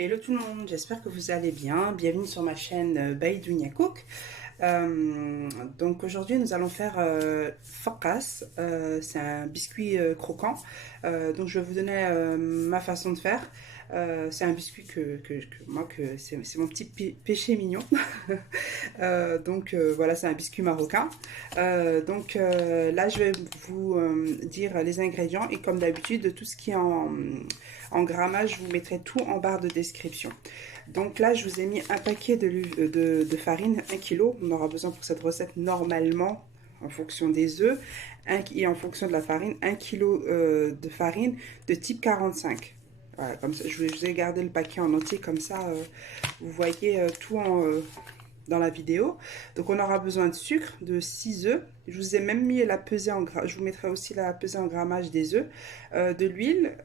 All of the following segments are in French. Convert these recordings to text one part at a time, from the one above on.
Hello tout le monde, j'espère que vous allez bien. Bienvenue sur ma chaîne by Dunia Cook. Donc aujourd'hui nous allons faire fakas. C'est un biscuit croquant. Donc je vais vous donner ma façon de faire. C'est un biscuit que c'est mon petit péché mignon. Voilà, c'est un biscuit marocain. Là, je vais vous dire les ingrédients et comme d'habitude, tout ce qui est en grammage, je vous mettrai tout en barre de description. Donc là, je vous ai mis un paquet de farine, 1 kg. On aura besoin pour cette recette normalement, en fonction des œufs, et en fonction de la farine, 1 kg de farine de type 45. Voilà, comme ça, je vous ai gardé le paquet en entier, comme ça, vous voyez tout dans la vidéo. Donc on aura besoin de sucre, de 6 œufs. Je vous ai même mis la pesée en gras. Je vous mettrai aussi la pesée en grammage des œufs. De l'huile.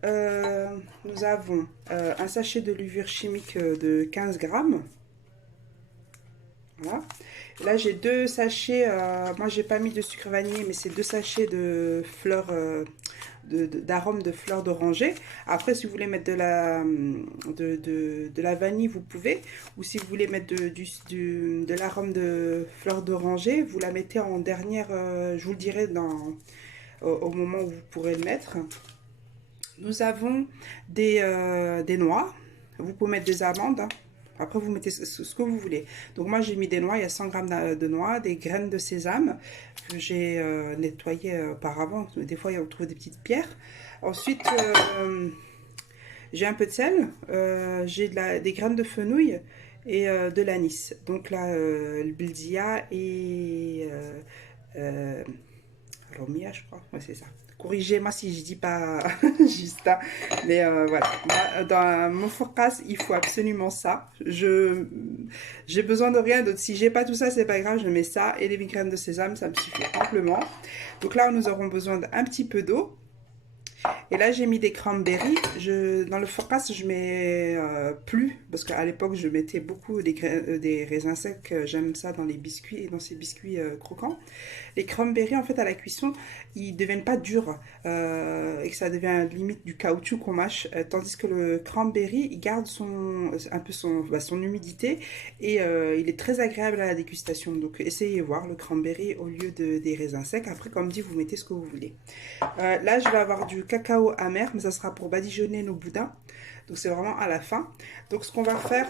Nous avons un sachet de levure chimique de 15 grammes. Voilà. Là j'ai deux sachets. Moi j'ai pas mis de sucre vanillé, mais c'est deux sachets de fleurs. D'arôme de fleurs d'oranger. Après, si vous voulez mettre de la vanille, vous pouvez. Ou si vous voulez mettre de l'arôme de fleurs d'oranger, vous la mettez en dernière, je vous le dirai au moment où vous pourrez le mettre. Nous avons des noix. Vous pouvez mettre des amandes, hein. Après, vous mettez ce que vous voulez. Donc, moi, j'ai mis des noix. Il y a 100 grammes de noix, des graines de sésame que j'ai nettoyées auparavant. Des fois, on trouve des petites pierres. Ensuite, j'ai un peu de sel. J'ai des graines de fenouil et de l'anis. Donc là, le bildia et romia, je crois. Ouais, c'est ça. Corrigez-moi si je dis pas juste, hein. Mais voilà. Moi, dans mon forecast, il faut absolument ça. J'ai besoin de rien d'autre. Si j'ai pas tout ça, c'est pas grave. Je mets ça et les graines de sésame, ça me suffit amplement. Donc là, nous aurons besoin d'un petit peu d'eau. Et là, j'ai mis des cranberries. Dans le forecast, je mets plus, parce qu'à l'époque, je mettais beaucoup des raisins secs. J'aime ça dans les biscuits et dans ces biscuits croquants. Les cranberries, en fait, à la cuisson, ils ne deviennent pas durs et que ça devient limite du caoutchouc qu'on mâche. Tandis que le cranberry, il garde un peu son humidité et il est très agréable à la dégustation. Donc, essayez voir le cranberry au lieu des raisins secs. Après, comme dit, vous mettez ce que vous voulez. Là, je vais avoir du cacao amer, mais ça sera pour badigeonner nos boudins. Donc, c'est vraiment à la fin. Donc, ce qu'on va faire,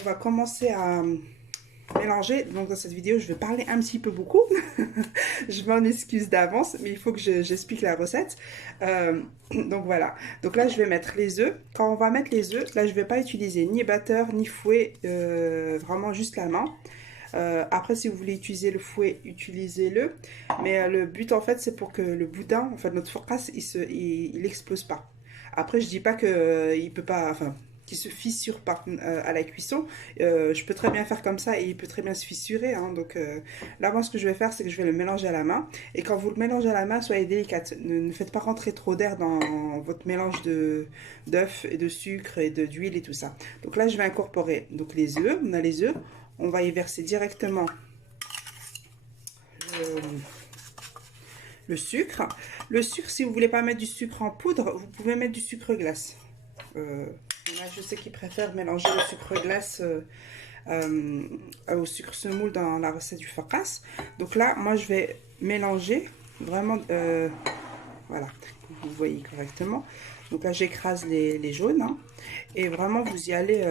on va commencer à mélanger. Donc, dans cette vidéo, je vais parler un petit peu beaucoup. Je m'en excuse d'avance, mais il faut que j'explique la recette. Donc, voilà. Donc, là, je vais mettre les œufs. Quand on va mettre les œufs, là, je ne vais pas utiliser ni batteur, ni fouet, vraiment juste la main. Après, si vous voulez utiliser le fouet, utilisez-le. Mais le but, en fait, c'est pour que le boudin, en fait, notre fourcasse, il explose pas. Après, je dis pas que il peut pas, enfin, qu'il se fissure pas à la cuisson. Je peux très bien faire comme ça et il peut très bien se fissurer, hein. Donc là, moi, ce que je vais faire, c'est que je vais le mélanger à la main. Et quand vous le mélangez à la main, soyez délicate. Ne faites pas rentrer trop d'air dans votre mélange d'œufs et de sucre et d'huile et tout ça. Donc là, je vais incorporer donc les œufs. On a les œufs. On va y verser directement le sucre. Le sucre, si vous ne voulez pas mettre du sucre en poudre, vous pouvez mettre du sucre glace. Là, je sais qu'ils préfèrent mélanger le sucre glace au sucre semoule dans la recette du fakas. Donc là, moi, je vais mélanger vraiment, voilà, vous voyez correctement. Donc là, j'écrase les jaunes, hein, et vraiment, vous y allez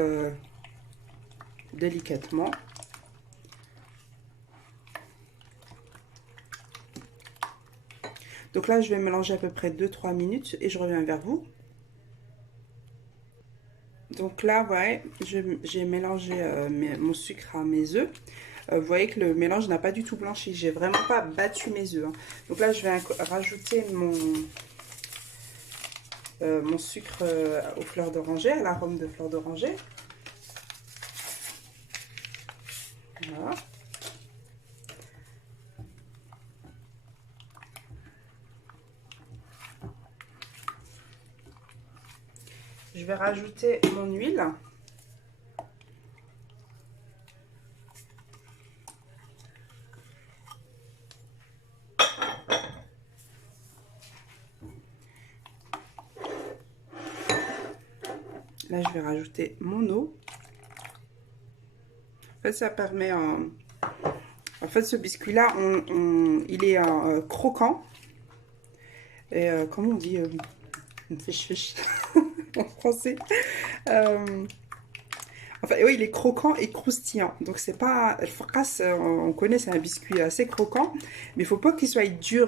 délicatement. Donc là, je vais mélanger à peu près 2-3 minutes et je reviens vers vous. Donc là, ouais, j'ai mélangé mon sucre à mes œufs. Vous voyez que le mélange n'a pas du tout blanchi. J'ai vraiment pas battu mes œufs, hein. Donc là, je vais rajouter mon sucre aux fleurs d'oranger, à l'arôme de fleurs d'oranger. Voilà. Je vais rajouter mon huile. Là, je vais rajouter mon eau. En fait, ça permet... En fait, ce biscuit-là, il est croquant. Et comment on dit fiche en français. Enfin, oui, il est croquant et croustillant. Donc, c'est pas... Le fakas, on connaît, c'est un biscuit assez croquant. Mais il faut pas qu'il soit dur,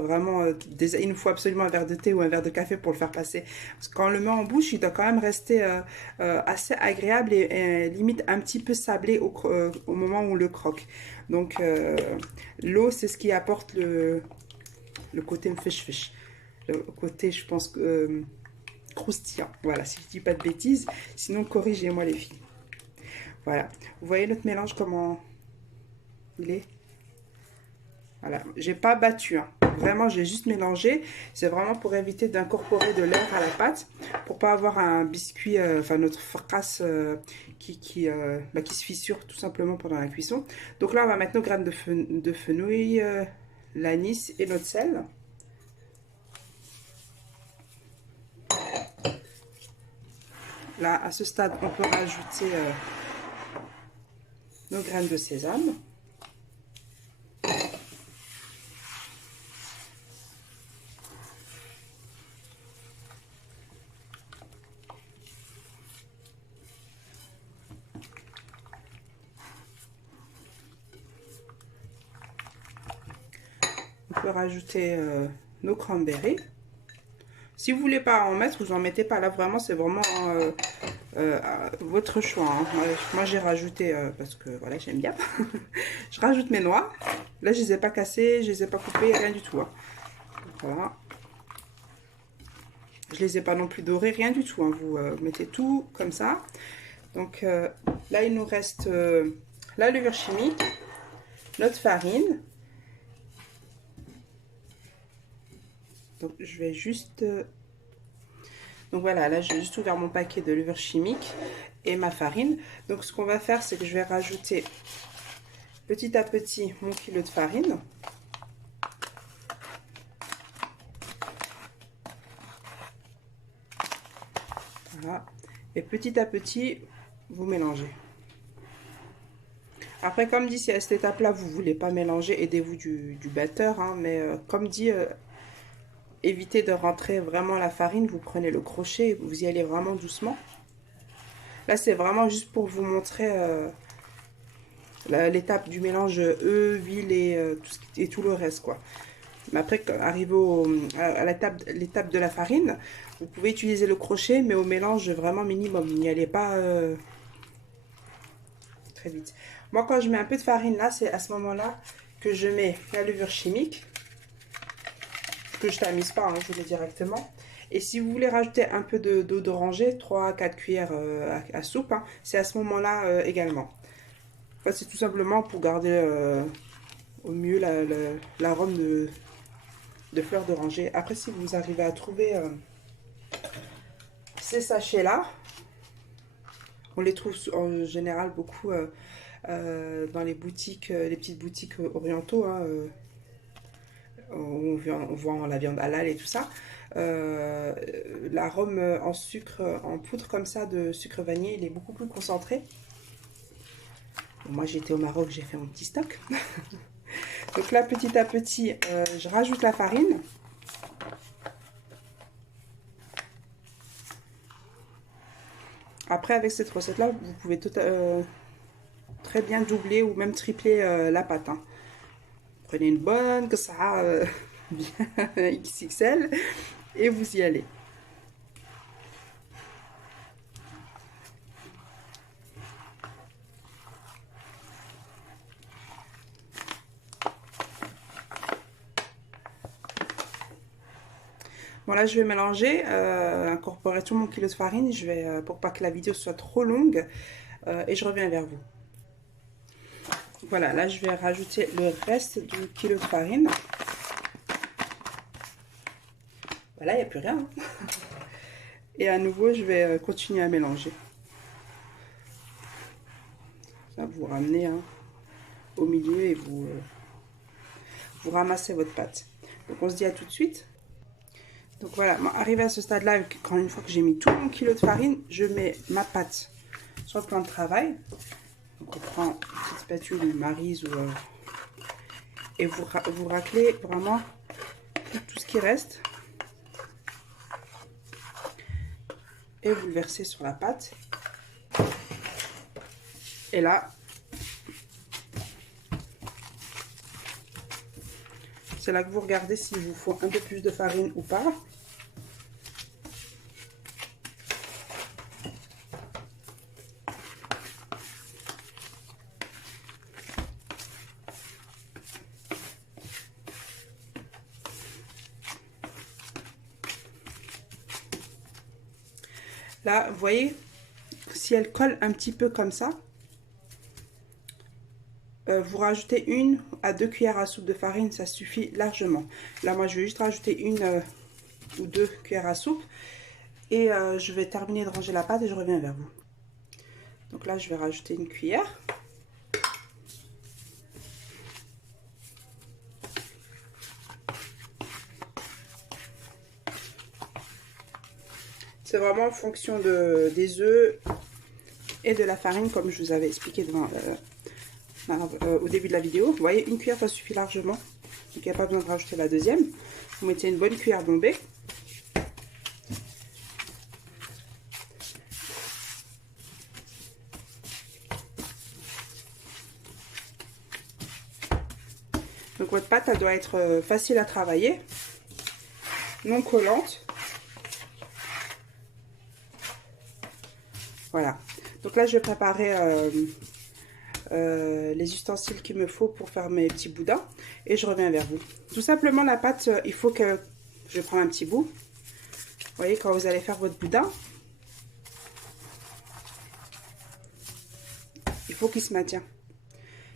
vraiment. Il nous faut absolument un verre de thé ou un verre de café pour le faire passer. Parce que quand on le met en bouche, il doit quand même rester assez agréable et limite un petit peu sablé au moment où on le croque. Donc, l'eau, c'est ce qui apporte le côté fiche. Le côté, je pense... croustillant, voilà, si je dis pas de bêtises, sinon corrigez-moi les filles. Voilà, vous voyez notre mélange comment il est. Voilà, j'ai pas battu, hein. Vraiment j'ai juste mélangé, c'est vraiment pour éviter d'incorporer de l'air à la pâte, pour pas avoir un biscuit, enfin notre fracasse qui se fissure tout simplement pendant la cuisson. Donc là on va mettre nos graines de fenouil, l'anis et notre sel. Là, à ce stade, on peut rajouter nos graines de sésame. On peut rajouter nos cranberries. Si vous voulez pas en mettre, vous en mettez pas. Là, vraiment, c'est vraiment votre choix, hein. Moi, j'ai rajouté parce que voilà, j'aime bien. Je rajoute mes noix. Là, je les ai pas cassées, je les ai pas coupées, rien du tout, hein. Voilà. Je les ai pas non plus dorées, rien du tout, hein. Vous mettez tout comme ça. Donc là, il nous reste la levure chimique, notre farine. Donc je vais juste... Donc voilà, là j'ai juste ouvert mon paquet de levure chimique et ma farine. Donc ce qu'on va faire, c'est que je vais rajouter petit à petit mon kilo de farine. Voilà. Et petit à petit, vous mélangez. Après, comme dit, si à cette étape-là, vous ne voulez pas mélanger, aidez-vous du batteur, hein, mais comme dit... évitez de rentrer vraiment la farine, vous prenez le crochet, vous y allez vraiment doucement. Là, c'est vraiment juste pour vous montrer l'étape du mélange œufs, huile et tout le reste, quoi. Mais après, arrivé à l'étape de la farine, vous pouvez utiliser le crochet, mais au mélange vraiment minimum. N'y allez pas très vite. Moi, quand je mets un peu de farine, là, c'est à ce moment-là que je mets la levure chimique. Que je tamise pas, hein, je le mets directement. Et si vous voulez rajouter un peu d'eau d'oranger, 3 à 4 cuillères à soupe, hein, c'est à ce moment-là également. En fait, c'est tout simplement pour garder au mieux l'arôme de fleurs d'oranger. Après, si vous arrivez à trouver ces sachets-là, on les trouve en général beaucoup dans les boutiques, les petites boutiques orientaux, hein, on vend la viande halal et tout ça. L'arôme en sucre, en poudre comme ça de sucre vanillé, il est beaucoup plus concentré. Moi j'étais au Maroc, j'ai fait mon petit stock. Donc là petit à petit, je rajoute la farine. Après avec cette recette là, vous pouvez très bien doubler ou même tripler la pâte, hein. Prenez une bonne que ça bien XXL et vous y allez. Bon là je vais mélanger, incorporer tout mon kilo de farine, je vais pour pas que la vidéo soit trop longue et je reviens vers vous. Voilà, là je vais rajouter le reste du kilo de farine. Voilà, il n'y a plus rien, hein. Et à nouveau je vais continuer à mélanger. Ça, vous ramenez, hein, au milieu et vous ramassez votre pâte. Donc on se dit à tout de suite. Donc voilà, arrivé à ce stade-là, quand une fois que j'ai mis tout mon kilo de farine, je mets ma pâte sur le plan de travail. Donc on prend une petite spatule, une maryse et vous raclez vraiment tout ce qui reste. Et vous le versez sur la pâte. Et là, c'est là que vous regardez s'il vous faut un peu plus de farine ou pas. Là, vous voyez, si elle colle un petit peu comme ça, vous rajoutez 1 à 2 cuillères à soupe de farine, ça suffit largement. Là, moi, je vais juste rajouter 1 ou 2 cuillères à soupe. Et je vais terminer de ranger la pâte et je reviens vers vous. Donc là, je vais rajouter 1 cuillère. C'est vraiment en fonction des œufs et de la farine, comme je vous avais expliqué au début de la vidéo. Vous voyez, 1 cuillère, ça suffit largement. Donc, il n'y a pas besoin de rajouter la deuxième. Vous mettez une bonne cuillère bombée. Donc, votre pâte, elle doit être facile à travailler, non collante. Voilà. Donc là, je vais préparer les ustensiles qu'il me faut pour faire mes petits boudins. Et je reviens vers vous. Tout simplement, la pâte, il faut que... Je vais prendre un petit bout. Vous voyez, quand vous allez faire votre boudin, il faut qu'il se maintienne.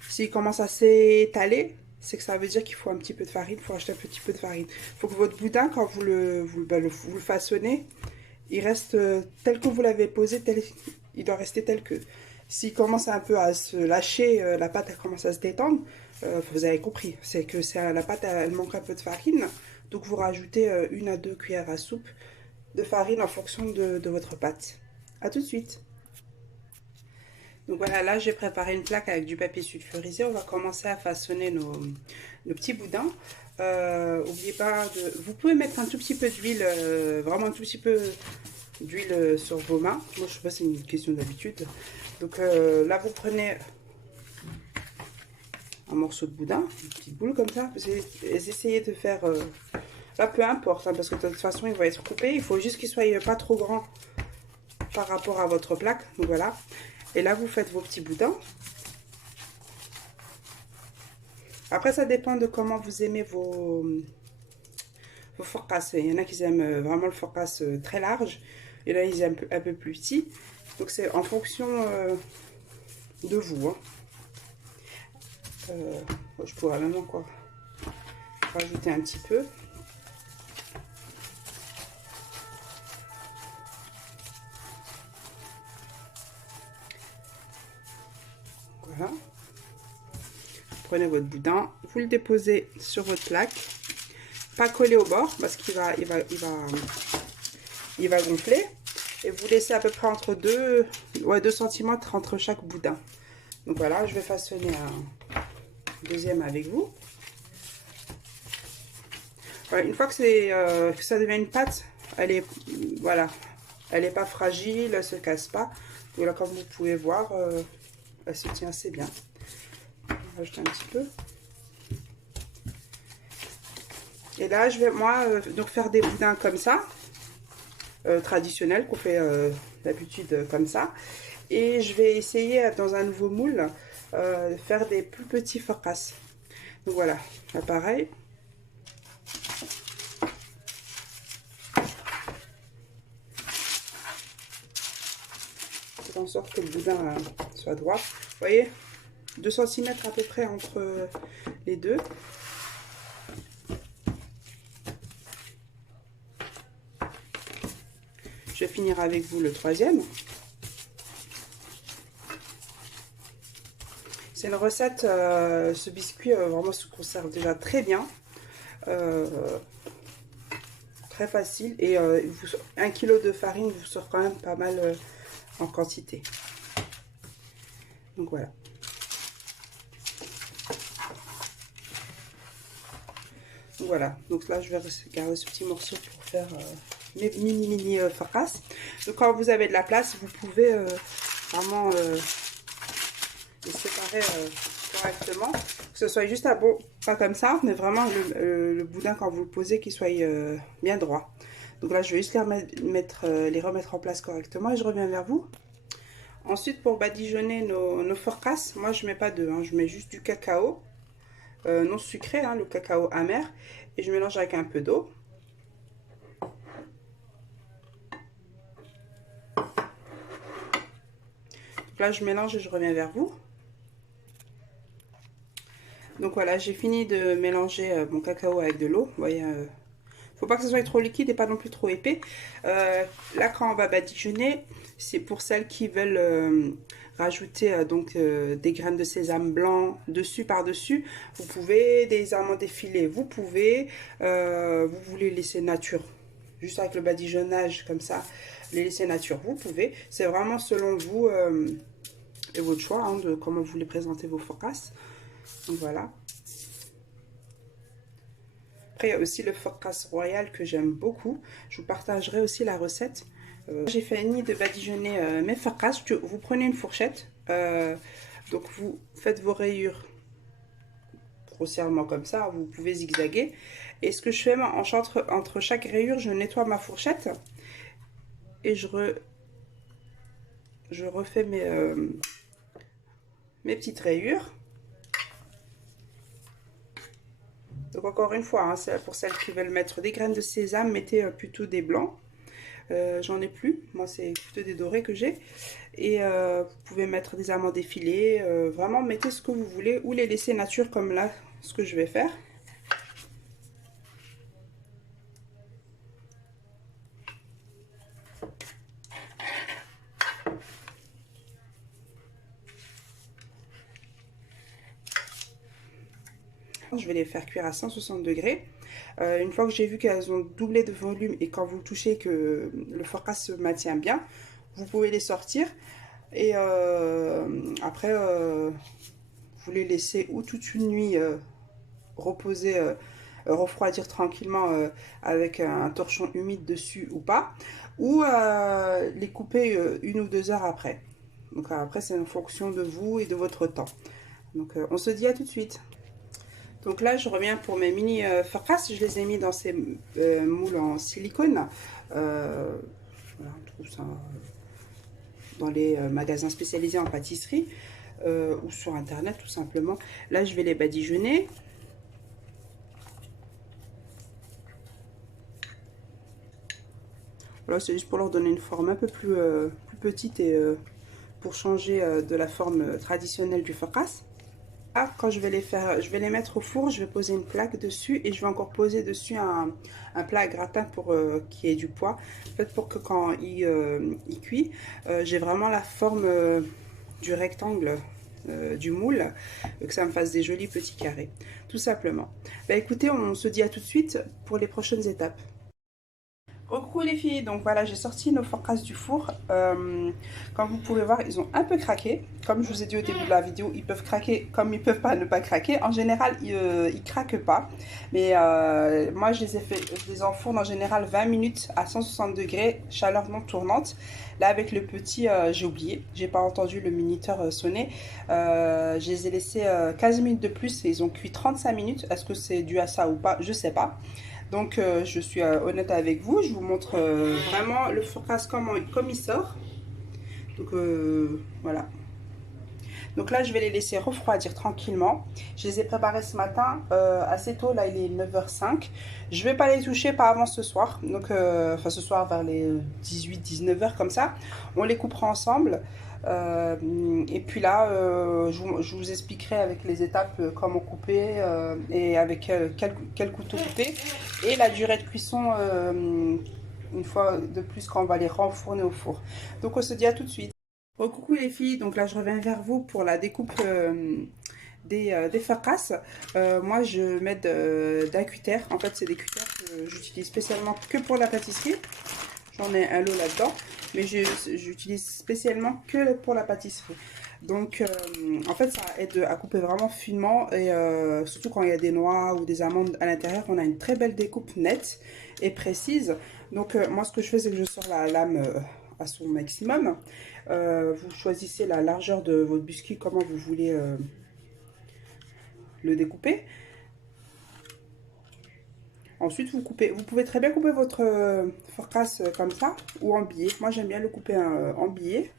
S'il commence à s'étaler, c'est que ça veut dire qu'il faut un petit peu de farine. Il faut acheter un petit peu de farine. Il faut que votre boudin, quand vous le façonnez, il reste tel que vous l'avez posé, il doit rester tel que. S'il commence un peu à se lâcher, la pâte elle commence à se détendre, vous avez compris, c'est que la pâte elle manque un peu de farine, donc vous rajoutez 1 à 2 cuillères à soupe de farine en fonction de votre pâte. A tout de suite. Donc voilà, là j'ai préparé une plaque avec du papier sulfurisé. On va commencer à façonner nos petits boudins. N'oubliez pas de... Vous pouvez mettre un tout petit peu d'huile, vraiment un tout petit peu d'huile sur vos mains. Moi je sais pas, c'est une question d'habitude. Donc là vous prenez un morceau de boudin, une petite boule comme ça. Vous essayez de faire... là peu importe, hein, parce que de toute façon il va être coupé. Il faut juste qu'il soit pas trop grand par rapport à votre plaque. Donc voilà. Et là, vous faites vos petits boudins. Après, ça dépend de comment vous aimez vos fourcasses. Il y en a qui aiment vraiment le fourcasse très large. Et là, ils aiment un peu plus petit. Donc, c'est en fonction de vous. Hein. Je pourrais même encore rajouter un petit peu. Voilà. Prenez votre boudin, vous le déposez sur votre plaque, pas collé au bord parce qu'il va gonfler, et vous laissez à peu près entre 2 cm entre chaque boudin. Donc voilà, je vais façonner un deuxième avec vous. Voilà, une fois que ça devient une pâte, elle est pas fragile, elle se casse pas. Voilà, comme vous pouvez voir, elle se tient assez bien. On va rajouter un petit peu. Et là, je vais donc faire des boudins comme ça, traditionnels qu'on fait d'habitude comme ça. Et je vais essayer dans un nouveau moule de faire des plus petits fourcasses. Donc voilà, là pareil. Faites en sorte que le boudin soit droit. Vous voyez, 2 cm à peu près entre les deux. Je vais finir avec vous le troisième. C'est une recette, ce biscuit vraiment se conserve déjà très bien. très facile et 1 kg de farine vous sort quand même pas mal en quantité. Donc voilà. Donc voilà, donc là je vais garder ce petit morceau pour faire mes mini fakas. Donc quand vous avez de la place, vous pouvez vraiment les séparer correctement, que ce soit juste à bon, pas comme ça, mais vraiment le boudin quand vous le posez qu'il soit bien droit. Donc là je vais juste les remettre en place correctement et je reviens vers vous. Ensuite pour badigeonner nos fakas, moi je mets pas d'œufs, hein, je mets juste du cacao. Non sucré, hein, le cacao amer, et je mélange avec un peu d'eau. Là je mélange et je reviens vers vous. Donc voilà, j'ai fini de mélanger mon cacao avec de l'eau. Vous voyez, faut pas que ce soit trop liquide et pas non plus trop épais. Là quand on va badigeonner, c'est pour celles qui veulent rajouter donc des graines de sésame blanc dessus par-dessus. Vous pouvez, des amandes effilées, vous pouvez. Vous voulez laisser nature, juste avec le badigeonnage comme ça, les laisser nature, vous pouvez. C'est vraiment selon vous et votre choix hein, de comment vous voulez présenter vos fakas. Donc voilà. Après, il y a aussi le fakas royal que j'aime beaucoup. Je vous partagerai aussi la recette. J'ai fini de badigeonner mes fakas. Vous prenez une fourchette. Donc, vous faites vos rayures grossièrement comme ça. Vous pouvez zigzaguer. Et ce que je fais entre chaque rayure, je nettoie ma fourchette. Et je refais mes petites rayures. Donc encore une fois, hein, pour celles qui veulent mettre des graines de sésame, mettez plutôt des blancs. J'en ai plus, moi c'est plutôt des dorés que j'ai. Et vous pouvez mettre des amandes effilées, vraiment mettez ce que vous voulez ou les laisser nature comme là, ce que je vais faire. Je vais les faire cuire à 160 degrés. Une fois que j'ai vu qu'elles ont doublé de volume et quand vous touchez que le fakas se maintient bien, vous pouvez les sortir. Et après, vous les laissez ou toute une nuit reposer, refroidir tranquillement avec un torchon humide dessus ou pas. Ou les couper 1 ou 2 heures après. Donc après, c'est en fonction de vous et de votre temps. Donc on se dit à tout de suite. Donc là, je reviens pour mes mini fakas. Je les ai mis dans ces moules en silicone. Voilà, on trouve ça dans les magasins spécialisés en pâtisserie ou sur internet tout simplement. Là, je vais les badigeonner. Voilà, c'est juste pour leur donner une forme un peu plus petite et pour changer de la forme traditionnelle du fakas. Quand je vais les faire, je vais les mettre au four, je vais poser une plaque dessus et je vais encore poser dessus un plat à gratin pour qu'il y ait du poids. En fait, pour que quand il cuit, j'ai vraiment la forme du rectangle du moule, que ça me fasse des jolis petits carrés, tout simplement. Bah écoutez, on se dit à tout de suite pour les prochaines étapes. Coucou les filles, donc voilà, j'ai sorti nos fakas du four. Comme vous pouvez voir, ils ont un peu craqué. Comme je vous ai dit au début de la vidéo, ils peuvent craquer comme ils peuvent pas ne pas craquer. En général, ils craquent pas. Mais moi, je les enfourne en général 20 minutes à 160 degrés, chaleur non tournante. Là, avec le petit, j'ai oublié, j'ai pas entendu le minuteur sonner. Je les ai laissés 15 minutes de plus et ils ont cuit 35 minutes. Est-ce que c'est dû à ça ou pas? Je sais pas. Donc je suis honnête avec vous, je vous montre vraiment le fakas comme il sort. Donc voilà. Donc là je vais les laisser refroidir tranquillement. Je les ai préparés ce matin assez tôt, là il est 9h05. Je vais pas les toucher pas avant ce soir. Donc enfin ce soir vers les 18-19h comme ça. On les coupera ensemble. Et puis là, je vous expliquerai avec les étapes comment couper et avec quel couteau couper et la durée de cuisson une fois de plus quand on va les renfourner au four. Donc on se dit à tout de suite. Bon, coucou les filles, donc là je reviens vers vous pour la découpe des facas. Moi, je mets d'un cutter. En fait, c'est des cutters que j'utilise spécialement que pour la pâtisserie. J'en ai un lot là-dedans, mais j'utilise spécialement que pour la pâtisserie. Donc, en fait, ça aide à couper vraiment finement et surtout quand il y a des noix ou des amandes à l'intérieur, on a une très belle découpe nette et précise. Donc, moi, ce que je fais, c'est que je sors la lame à son maximum. Vous choisissez la largeur de votre biscuit, comment vous voulez le découper. Ensuite, vous coupez. Vous pouvez très bien couper votre forecast comme ça ou en billet. Moi, j'aime bien le couper en billet.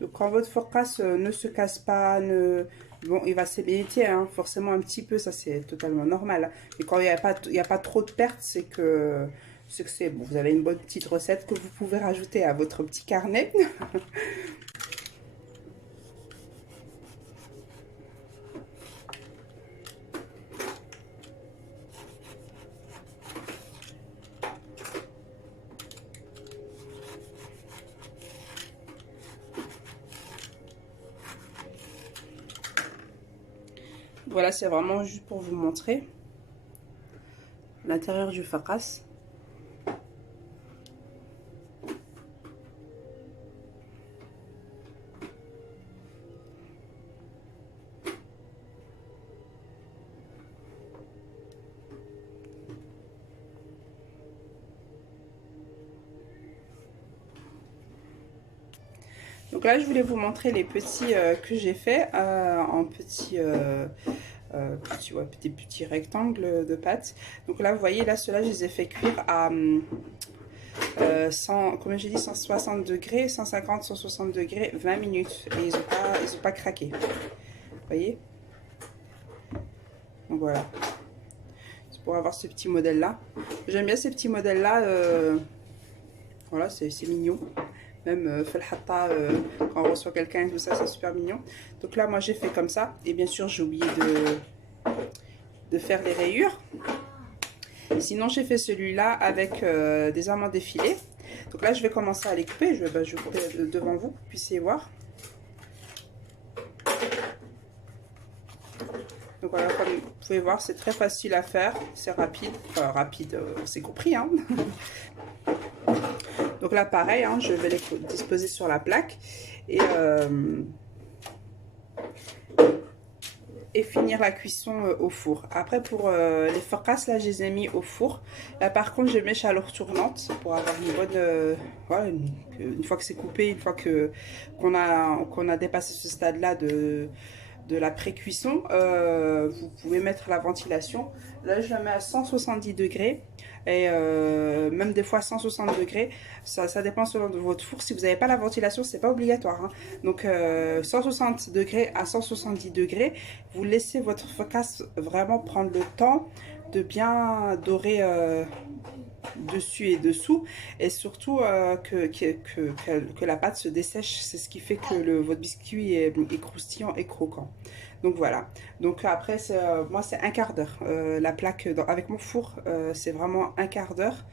Donc, quand votre forecast ne se casse pas, bon, il va s'ébéter, hein, forcément un petit peu, ça c'est totalement normal. Mais quand il y a pas trop de pertes, c'est que c'est bon. Vous avez une bonne petite recette que vous pouvez rajouter à votre petit carnet. Voilà, c'est vraiment juste pour vous montrer l'intérieur du facas. Donc là, je voulais vous montrer les petits que j'ai fait en des petits rectangles de pâte. Donc là, vous voyez, là, ceux-là, je les ai fait cuire à 100, comme j'ai dit, 160 degrés, 150, 160 degrés, 20 minutes. Et ils ont pas craqué. Vous voyez? Donc voilà. C'est pour avoir ce petit modèle-là. J'aime bien ces petits modèles-là. Voilà, c'est mignon. Même Falhata, quand on reçoit quelqu'un et tout ça, c'est super mignon. Donc là, moi, j'ai fait comme ça. Et bien sûr, j'ai oublié de faire les rayures. Sinon, j'ai fait celui-là avec des amandes effilées. Donc là, je vais commencer à les couper. Je vais couper devant vous, que vous puissiez voir. Donc voilà, comme vous pouvez voir, c'est très facile à faire. C'est rapide. Enfin, rapide, c'est compris, hein. Donc là, pareil, hein, je vais les disposer sur la plaque. Et finir la cuisson au four. Après, pour les focacces, là, je les ai mis au four. Là, par contre, je mets chaleur tournante pour avoir une bonne... voilà, une fois que c'est coupé, une fois qu'on a dépassé ce stade-là de la pré-cuisson, vous pouvez mettre la ventilation. Là, je la mets à 170 degrés. Et même des fois 160 degrés, ça dépend selon de votre four. Si vous n'avez pas la ventilation, c'est pas obligatoire, hein. Donc 160 degrés à 170 degrés, vous laissez votre focasse vraiment prendre le temps de bien dorer dessus et dessous, et surtout que la pâte se dessèche. C'est ce qui fait que votre biscuit est croustillant et croquant. Donc voilà. Donc après, moi c'est un quart d'heure. La plaque avec mon four, c'est vraiment un quart d'heure.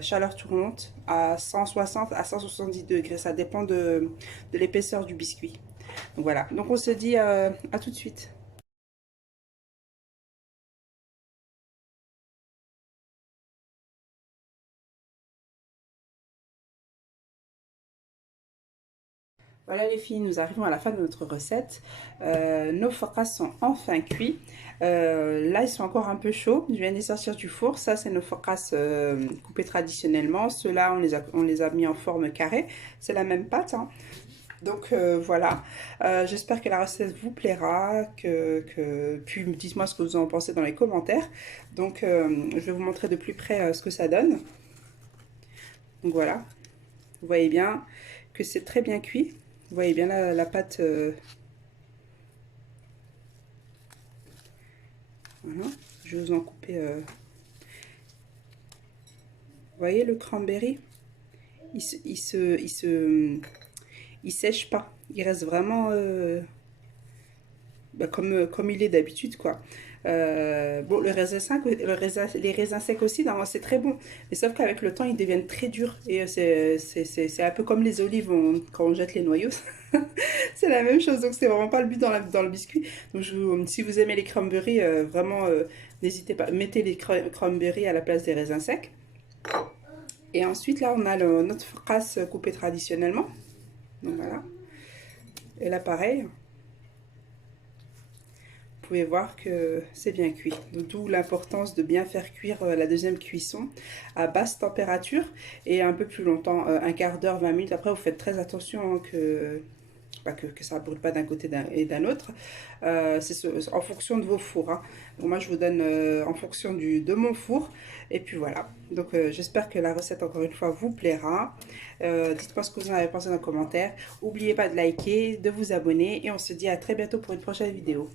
Chaleur tournante à 160 à 170 degrés. Ça dépend de l'épaisseur du biscuit. Donc voilà. Donc on se dit à tout de suite. Voilà les filles, nous arrivons à la fin de notre recette. Nos focaccia sont enfin cuits. Là, ils sont encore un peu chauds. Je viens de les sortir du four. Ça, c'est nos focaccia coupés traditionnellement. Ceux-là, on les a mis en forme carrée. C'est la même pâte, hein. Donc voilà, j'espère que la recette vous plaira, puis dites-moi ce que vous en pensez dans les commentaires. Donc je vais vous montrer de plus près ce que ça donne. Donc voilà, vous voyez bien que c'est très bien cuit. Vous voyez bien la pâte. Voilà, je vais vous en couper. Vous voyez le cranberry? Il sèche pas. Il reste vraiment bah, comme il est d'habitude, quoi. Bon, les raisins secs aussi, c'est très bon. Mais sauf qu'avec le temps, ils deviennent très durs. Et c'est un peu comme les olives quand on jette les noyaux. C'est la même chose. Donc, c'est vraiment pas le but dans le biscuit. Donc, si vous aimez les cranberries, vraiment, n'hésitez pas. Mettez les cranberries à la place des raisins secs. Et ensuite, là, on a notre fraise coupée traditionnellement. Donc, voilà. Et là, pareil. Vous pouvez voir que c'est bien cuit. D'où l'importance de bien faire cuire la deuxième cuisson à basse température et un peu plus longtemps, un quart d'heure, 20 minutes. Après, vous faites très attention que ça ne brûle pas d'un côté et d'un autre. C'est en fonction de vos fours, hein. Donc moi, je vous donne en fonction de mon four. Et puis voilà. Donc j'espère que la recette, encore une fois, vous plaira. Dites-moi ce que vous en avez pensé dans les commentaires. N'oubliez pas de liker, de vous abonner. Et on se dit à très bientôt pour une prochaine vidéo.